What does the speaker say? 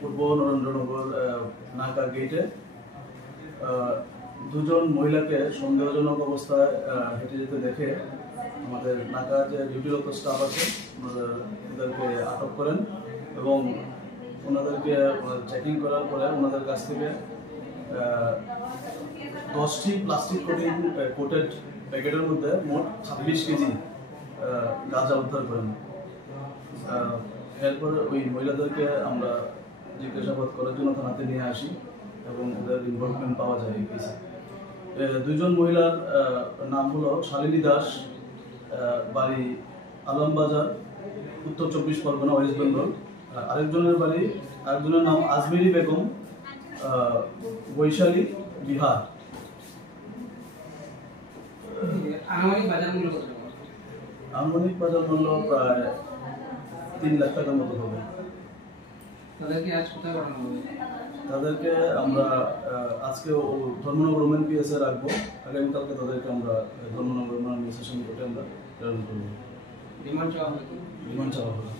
পূর্ব নরেন্দ্রনগর নাকা গেটে দুজন মহিলাকে সন্দেহজনক অবস্থায় হেঁটে যেতে দেখে আমাদের নাকা যে ডিউটিরত স্টাফ আছে ওদেরকে আটক করেন এবং ওনাদেরকে চেকিং করার পরে ওনাদের কাছ থেকে 10টি প্লাস্টিক কোটেড প্যাকেটের মধ্যে মোট 26 কেজি গাঁজা উদ্ধার করেন। এরপর ওই মহিলাদেরকে আমরা জিজ্ঞাসাবাদ করার জন্য থানাতে নিয়ে আসি এবং ওদের ইনভলভমেন্ট পাওয়া যায় এই কেসে। দুইজন মহিলার নাম হলো শালিনী দাস, বাড়ি আলমবাজার, উত্তর 24 পরগনা, ওয়েস্ট বেঙ্গল। আরেকজনের নাম আজমেরি বেগম, বৈশালী, বিহার। আনুমানিক বাজার মূল্য প্রায় 3 লাখ টাকার মতো হবে। তাদেরকে আমরা আজকে ধর্মনগর ওমেন পিএসএ রাখবো, আগামীকালকে তাদেরকে আমরা ধর্মনগর ওমেন সেশন কোর্টে আমরা প্রেরণ করবো। রিমান্ড চাওয়া হবে।